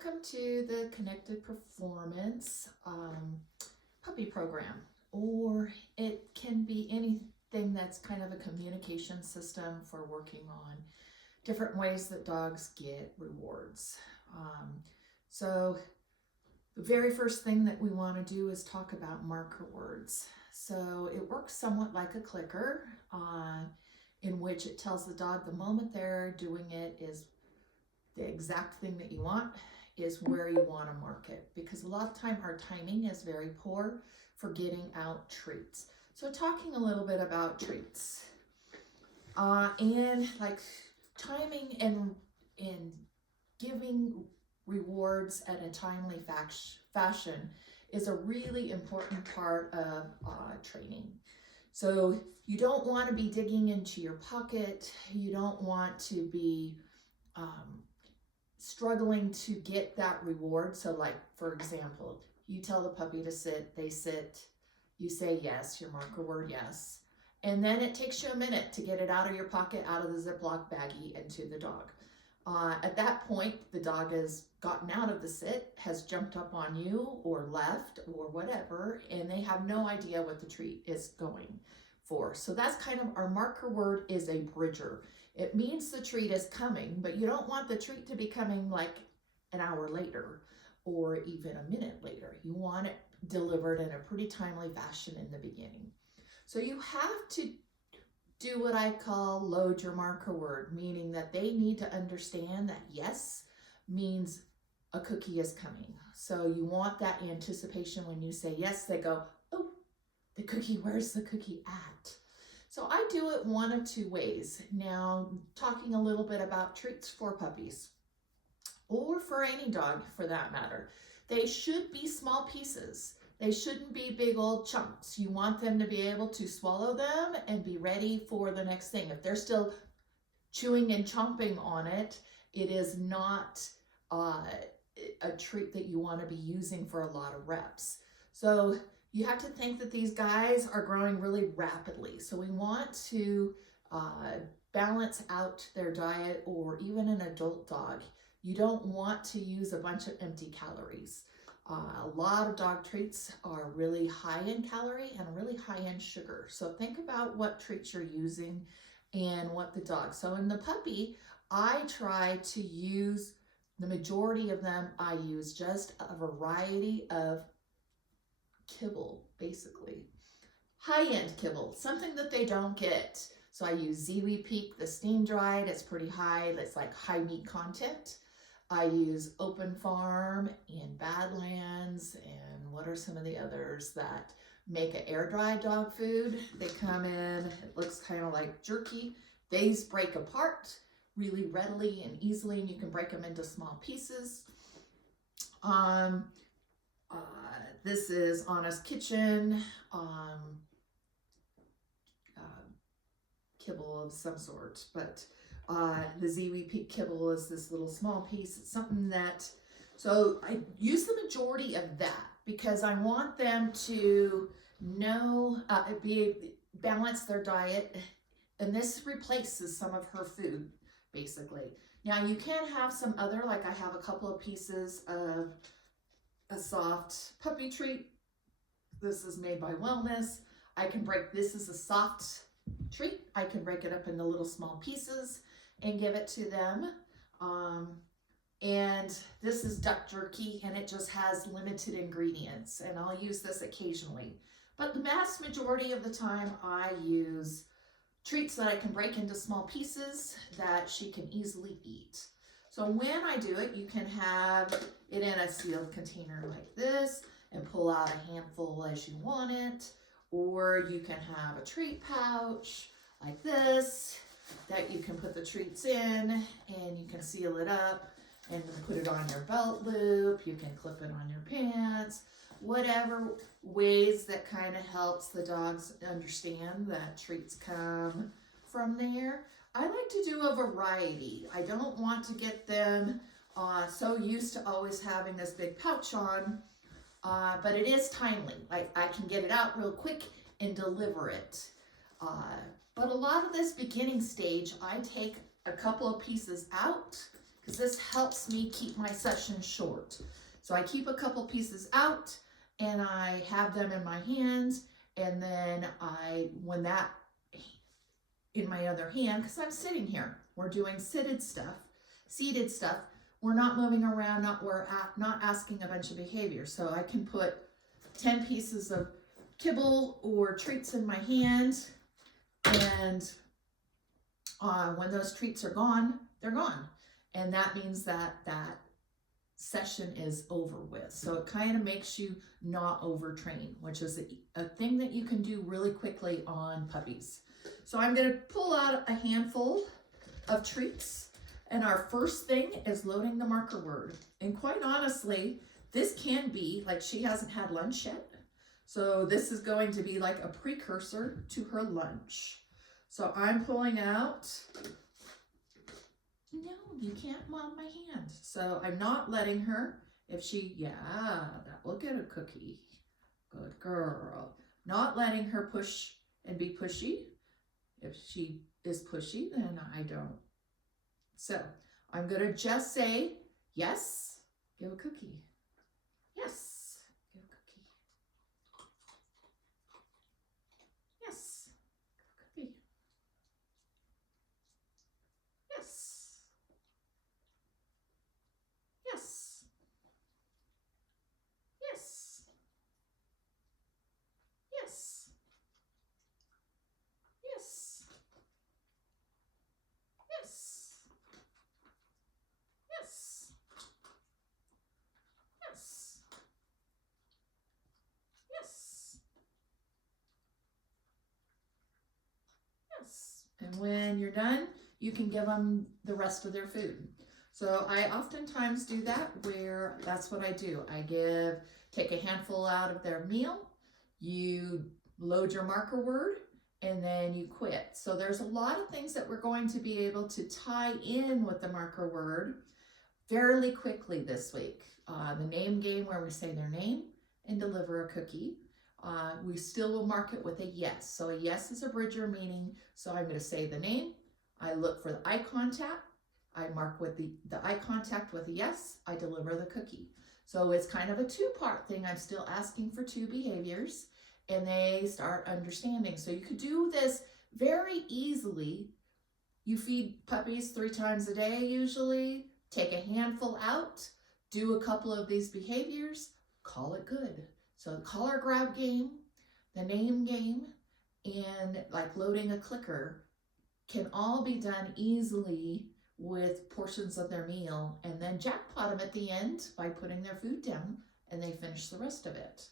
Welcome to the Connected Performance puppy program, or it can be anything that's kind of a communication system for working on different ways that dogs get rewards. Um, so, the very first thing that we want to do is talk about marker words. So, it works somewhat like a clicker, in which it tells the dog the moment they're doing it is the exact thing that you want, is where you want to mark it, because a lot of time our timing is very poor for getting out treats. So talking a little bit about treats, and like timing and giving rewards at a timely fashion is a really important part of training. So you don't want to be digging into your pocket. You don't want to be struggling to get that reward. So like, for example, you tell the puppy to sit, they sit, you say yes, your marker word yes, and then it takes you a minute to get it out of your pocket, out of the Ziploc baggie, into the dog. At that point, the dog has gotten out of the sit, has jumped up on you or left or whatever, and they have no idea what the treat is going for. So that's kind of our marker word is a bridger. It means the treat is coming, but you don't want the treat to be coming like an hour later or even a minute later. You want it delivered in a pretty timely fashion in the beginning. So you have to do what I call load your marker word, meaning that they need to understand that yes means a cookie is coming. So you want that anticipation. When you say yes, they go, oh, the cookie, where's the cookie at? So I do it one of two ways. Now, talking a little bit about treats for puppies, or for any dog for that matter, they should be small pieces. They shouldn't be big old chunks. You want them to be able to swallow them and be ready for the next thing. If they're still chewing and chomping on it, it is not a treat that you want to be using for a lot of reps. So you have to think that these guys are growing really rapidly. So we want to balance out their diet, or even an adult dog. You don't want to use a bunch of empty calories. A lot of dog treats are really high in calorie and really high in sugar. So think about what treats you're using and what the dog. So in the puppy, I try to use the majority of them. I use just a variety of kibble, basically. High-end kibble, something that they don't get. So I use Ziwi Peak, the steam dried. It's pretty high. It's like high meat content. I use Open Farm and Badlands, and what are some of the others that make an air dried dog food? They come in, it looks kind of like jerky. These break apart really readily and easily, and you can break them into small pieces. This is Honest Kitchen, kibble of some sort, but the Ziwi Peak kibble is this little small piece. It's something that, so I use the majority of that because I want them to know, balance their diet, and this replaces some of her food, basically. Now you can have some other, like I have a couple of pieces of a soft puppy treat. This is made by Wellness. I can break, this is a soft treat. I can break it up into little small pieces and give it to them. And this is duck jerky, and it just has limited ingredients, and I'll use this occasionally. But the vast majority of the time I use treats that I can break into small pieces that she can easily eat. So when I do it, you can have it in a sealed container like this and pull out a handful as you want it, or you can have a treat pouch like this that you can put the treats in, and you can seal it up and put it on your belt loop. You can clip it on your pants, whatever ways that kind of helps the dogs understand that treats come from there. I like to do a variety. I don't want to get them so used to always having this big pouch on, but it is timely. Like I can get it out real quick and deliver it. But a lot of this beginning stage, I take a couple of pieces out because this helps me keep my session short. So I keep a couple pieces out and I have them in my hands, and then when that in my other hand, because I'm sitting here, we're doing seated stuff. We're not moving around, not asking a bunch of behaviors. So I can put 10 pieces of kibble or treats in my hand, and when those treats are gone, they're gone. And that means that session is over with. So it kind of makes you not overtrain, which is a thing that you can do really quickly on puppies. So I'm going to pull out a handful of treats, and our first thing is loading the marker word. And quite honestly, this can be like, she hasn't had lunch yet, so this is going to be like a precursor to her lunch. So I'm pulling out, no, you can't mom my hand. So I'm not letting her, if she, look at a cookie, good girl. Not letting her push and be pushy. If she is pushy, then I don't. So I'm gonna just say, yes, give a cookie. Yes, give a cookie. Yes, give a cookie. Yes. Yes. Yes. Yes. Yes. Yes. Yes. Yes. Yes. Yes. And when you're done, you can give them the rest of their food. So I oftentimes do that where that's what I do. Take a handful out of their meal, you load your marker word, and then you quit. So there's a lot of things that we're going to be able to tie in with the marker word fairly quickly this week. The name game, where we say their name and deliver a cookie. We still will mark it with a yes. So a yes is a bridger, meaning, so I'm going to say the name. I look for the eye contact. I mark with the eye contact with a yes. I deliver the cookie. So it's kind of a two-part thing. I'm still asking for two behaviors, and they start understanding. So you could do this very easily. You feed puppies 3 times a day usually. Take a handful out, do a couple of these behaviors, call it good. So the collar grab game, the name game, and like loading a clicker can all be done easily with portions of their meal, and then jackpot them at the end by putting their food down and they finish the rest of it.